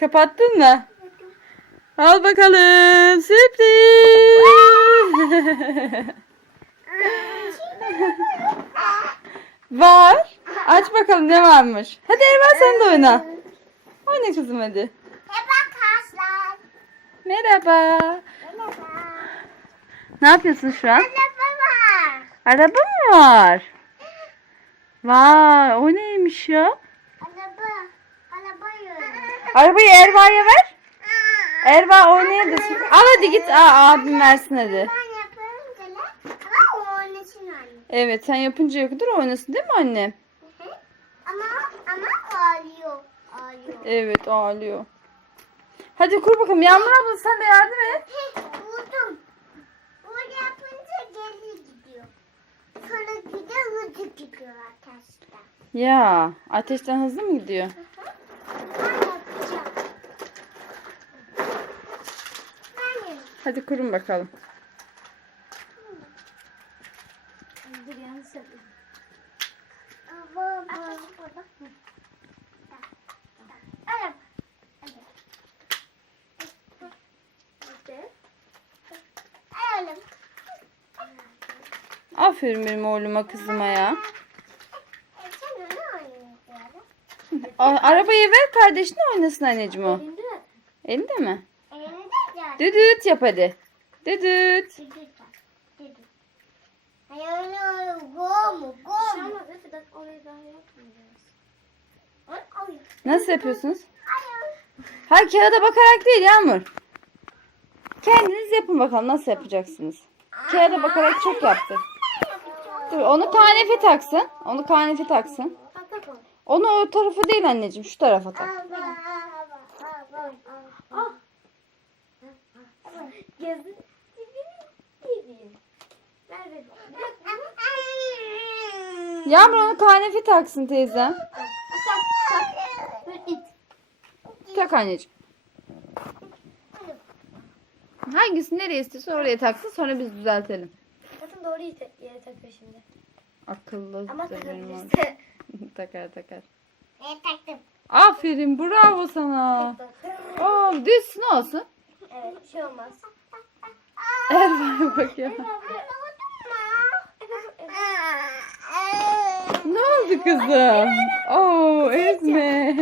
Kapattın mı? Al bakalım. Sürpriz. Var. Aç bakalım ne varmış. Hadi Erva sen de oyna. Oyna kızım hadi. Merhaba. Merhaba. Ne yapıyorsun şu an? Araba var. Araba mı var? Vay o neymiş ya? Arabayı Erva'ya ver. Erva oynayabilirsin. Al hadi git. Aa, abim versin hadi. Yapınca. Evet sen yapıncaya kadar oynasın değil mi anne? Ama ama ağlıyor. Ağlıyor. Evet ağlıyor. Hadi kur bakalım. Yağmur abla sen de yardım et. Buldum. Böyle yapınca geri gidiyor. Sonra gidiyor hızlı gidiyor arkadaşlar. Ya ateşten hızlı mı gidiyor? Hı hı. Ben yapacağım. Ben yapacağım. Hadi kurun bakalım. Yanlış. Aferin benim oğluma kızıma ya. Arabayı ver kardeşine oynasın anneciğim o. Elinde mi? Düdüt yap hadi. Düdüt. Nasıl yapıyorsunuz? Hayır kağıda bakarak değil Yağmur. Kendiniz yapın bakalım nasıl yapacaksınız. Kağıda bakarak çok yaptı. Dur onu kanefe taksın. Onu kanefe taksın. Onu o tarafa değil anneciğim şu tarafa tak. Yağmur onu kanefe taksın teyze. Tak anneciğim. Hangisi nereye istiyorsa oraya taksın sonra biz düzeltelim. Zaten doğru yere takıyor şimdi. Akıllı Ama takabilirse. takar takar. Evet taktım. Aferin bravo sana. Oo, düzsün olsun. Evet bir şey olmaz. Erva'ya bak ya. Ne oldu kızım? Oo ezme.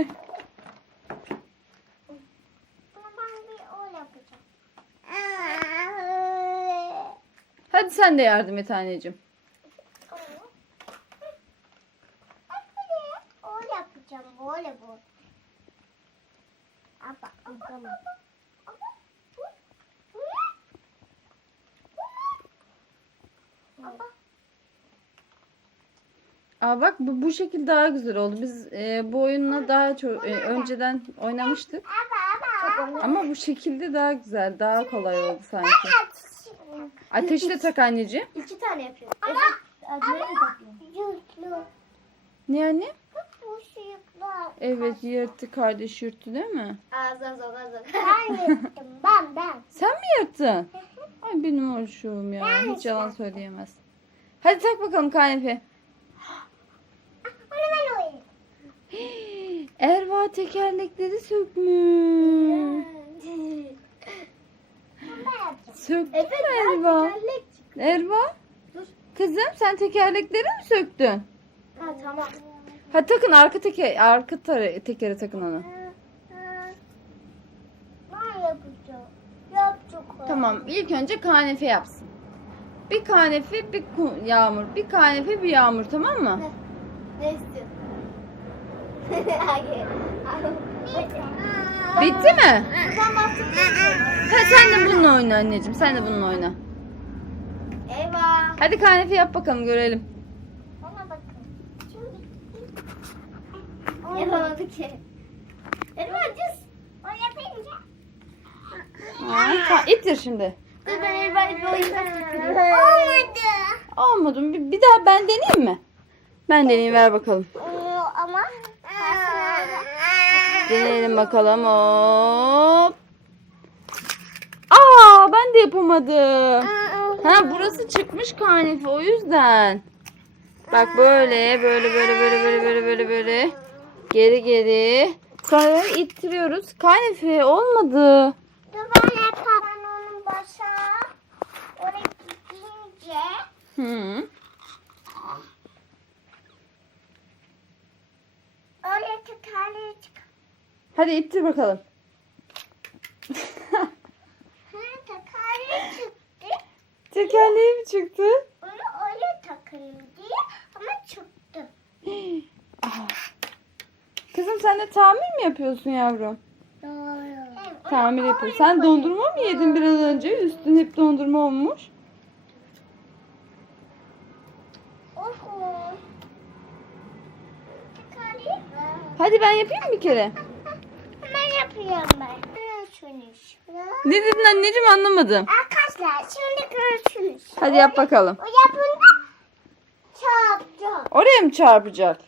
Hadi sen de yardım et anneciğim. Öyle yapacağım. Böyle bu. Ama tamam. Aa bak bu, bu şekil daha güzel oldu. Biz e, bu oyunla daha çok e, önceden oynamıştık. Ama bu şekilde daha güzel, daha kolay oldu sanki. Ateşle tak anneciğim. İki tane yapıyorum. Ama ama yüklü. Ne anne? Evet yırttı kardeş yırttı değil mi? Ağzına zor. Ben yaptım. Ben ben. Sen mi yırttın? Ay benim hoşum ya. Ben Hiç yalan söyleyemez. Hadi tak bakalım kanepe. Onu ben oynayayım. Erva tekerlekleri sökmüş. Yapacağım. Söktün mü Erva? Erva? Dur. Kızım sen tekerlekleri mi söktün? Ha tamam. Hadi takın arka teker arka tekere takın onu. Ben yapacağım. Yapacak. Tamam ilk önce kanefe yapsın. Bir kanefe bir yağmur. Bir kanefe bir yağmur tamam mı? Ne istiyorsun? Hayır. Bitti mi? Buradan baktım. Ha, sen de bununla oyna anneciğim. Sen de bununla oyna. Eyvah. Hadi kanefe yap bakalım görelim. Ona bakın. Yapamadı ki. Elma düz. O yapınca. Ha, ta- ittir şimdi. Dur ben Elma'yı bir oyuncak getireyim. Olmadı. Olmadı mı? Bir, bir daha ben deneyeyim mi? Ben deneyeyim ver bakalım. Ama Deneyelim bakalım. Hop. Aa ben de yapamadım. Ha burası çıkmış kanefe o yüzden. Bak böyle böyle böyle böyle böyle böyle böyle böyle. Geri geri. Sonra ittiriyoruz. Kanefe olmadı. Dur ben. Ben onun başa oraya gidince Hı. oraya tekerleği çık. Hadi ittir bakalım. Ha tekerleği çıktı. Tekerleği mi çıktı? Onu oraya takayım diye ama çıktı. Kızım sen de tamir mi yapıyorsun yavrum? Doğru. Tamir yapıyorsun. Sen dondurma mı yedin biraz önce? Üstün hep dondurma olmuş. Hadi ben yapayım mı bir kere? Yapıyorum ben. Görüşürüz. Ne dedin anneciğim anlamadım. Arkadaşlar şimdi görüşürüz. Hadi yap bakalım. O yapında çarpacağım. Oraya mı çarpacak?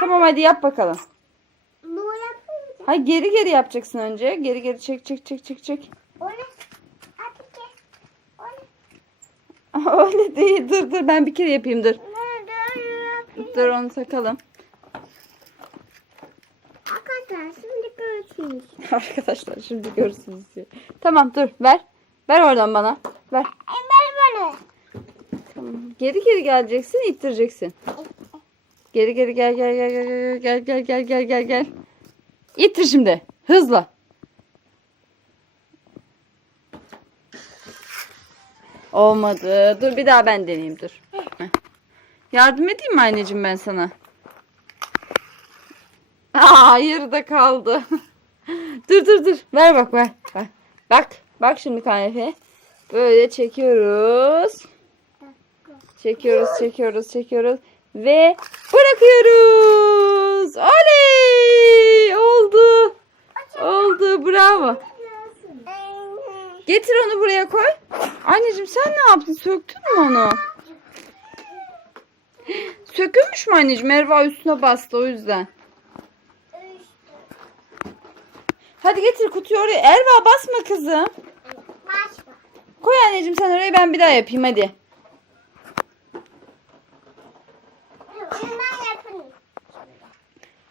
Tamam hadi yap bakalım. Bu yapınca Hayır geri geri yapacaksın önce. Geri geri çek çek çek çek çek. Hadi gel. Öyle değil. Dur dur ben bir kere yapayım dur. Dur onu takalım. Arkadaşlar şimdi görüşürüz. Arkadaşlar şimdi görürsünüz diye. Tamam dur ver. Ver oradan bana. Ver. Emel bana. Tamam. Geri geri geleceksin, ittireceksin. Geri geri gel gel gel gel gel gel gel gel gel gel. İttir şimdi. Hızla. Olmadı. Dur bir daha ben deneyeyim dur. Heh. Yardım edeyim mi anneciğim ben sana? Aa yarıda kaldı. Dur dur dur. Ver bak ver. Bak. Bak. Bak şimdi kanepe. Böyle çekiyoruz. Çekiyoruz, çekiyoruz, çekiyoruz ve bırakıyoruz. Oley! Oldu. Oldu. Bravo. Getir onu buraya koy. Anneciğim sen ne yaptın? Söktün mü onu? Sökülmüş mü anneciğim? Erva üstüne bastı o yüzden. Hadi getir kutuyu oraya. Erva basma kızım. Başka. Koy anneciğim sen oraya ben bir daha yapayım hadi.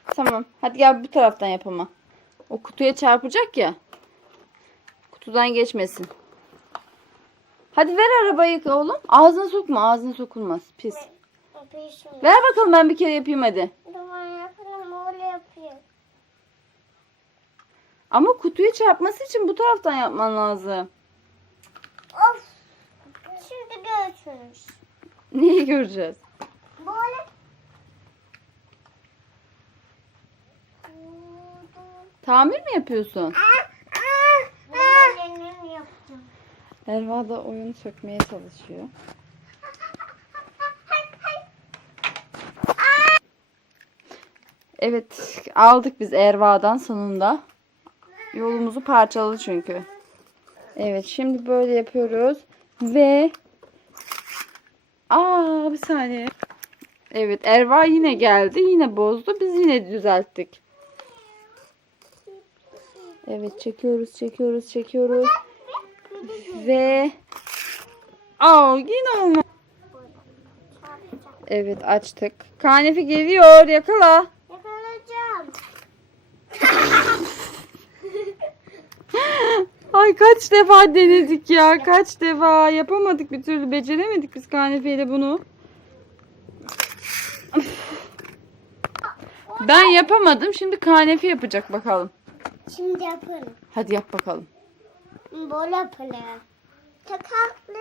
Tamam. Hadi gel bu taraftan yap ama. O kutuya çarpacak ya. Kutudan geçmesin. Hadi ver arabayı oğlum. Ağzına sokma. Ağzına sokulmaz. Pis. Şimdi. Ver bakalım ben bir kere yapayım hadi. Duman yapalım öyle yapayım. Ama kutuya çarpması için bu taraftan yapman lazım. Of. Şimdi görüşürüz. Neyi göreceğiz? Böyle. Tamir mi yapıyorsun? Ben kendim yaptım. Erva da oyunu sökmeye çalışıyor. Evet aldık biz Erva'dan sonunda. Yolumuzu parçaladı çünkü. Evet şimdi böyle yapıyoruz. Ve Aa bir saniye. Evet Erva yine geldi. Yine bozdu. Biz yine düzelttik. Evet çekiyoruz çekiyoruz çekiyoruz. Ve Aa yine olmadı. Evet açtık. Kanefi geliyor. Yakala. Yakalayacağım. Ay kaç defa denedik ya. Kaç defa yapamadık bir türlü. Beceremedik biz kanefeyle bunu. Ben yapamadım. Şimdi kanefi yapacak bakalım. Şimdi yapalım. Hadi yap bakalım. Böyle yapalım. Takaklı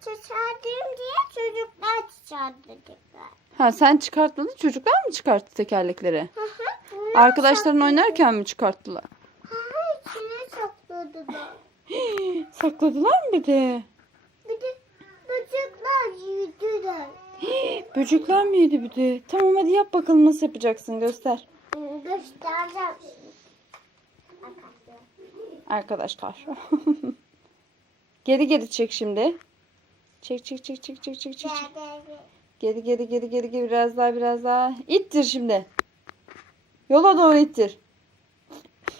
çıkardım diye çocuklar çıkarttılar. Ha sen çıkartmadın. Çocuklar mı çıkarttı tekerlekleri? Hı hı. Arkadaşların oynarken mi çıkarttılar? Sakladılar. Sakladılar mı bir de? Bir de çocuklar yürüdüler. Böcekler mi yedi bir de? Tamam hadi yap bakalım nasıl yapacaksın göster. Hı, Göstereceğim. Arkadaşlar. geri geri çek şimdi. Çek çek çek çek çek çek çek. çek. Geri geri geri geri geri biraz daha biraz daha. İttir şimdi. Yola doğru ittir.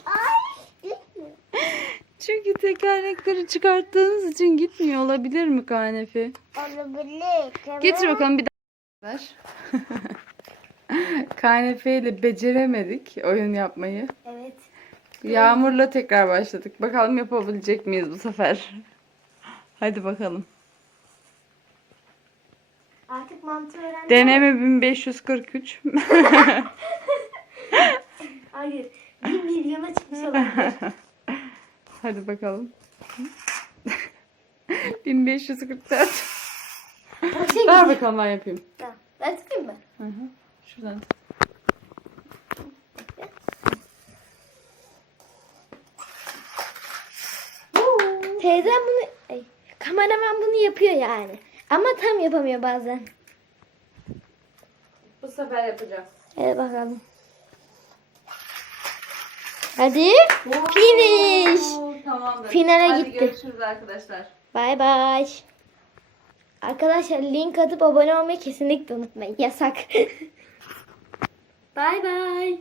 Ay gitmiyor. Çünkü tekerlekleri çıkarttığınız için gitmiyor olabilir mi Kanefi? Olabilir. Getir bakalım bir daha. Ver. Kanefeyle beceremedik oyun yapmayı. Evet. Yağmurla tekrar başladık. Bakalım yapabilecek miyiz bu sefer? Hadi bakalım. Artık mantığı öğrendim. Deneme 1543. Hayır. Bir milyona çıkmış olabilir. Hadi bakalım. 1544. Bakayım. Ver bakalım ben yapayım. Tamam. Ben tutayım mı? Hı hı. Şuradan. Teyzem bunu... Ay, kameraman bunu yapıyor yani. Ama tam yapamıyor bazen. Bu sefer yapacağım. Hadi bakalım. Hadi. Finish. Tamamdır. Finale Hadi gitti. görüşürüz arkadaşlar. Bay bay. Arkadaşlar link atıp abone olmayı kesinlikle unutmayın. Yasak. bay bay.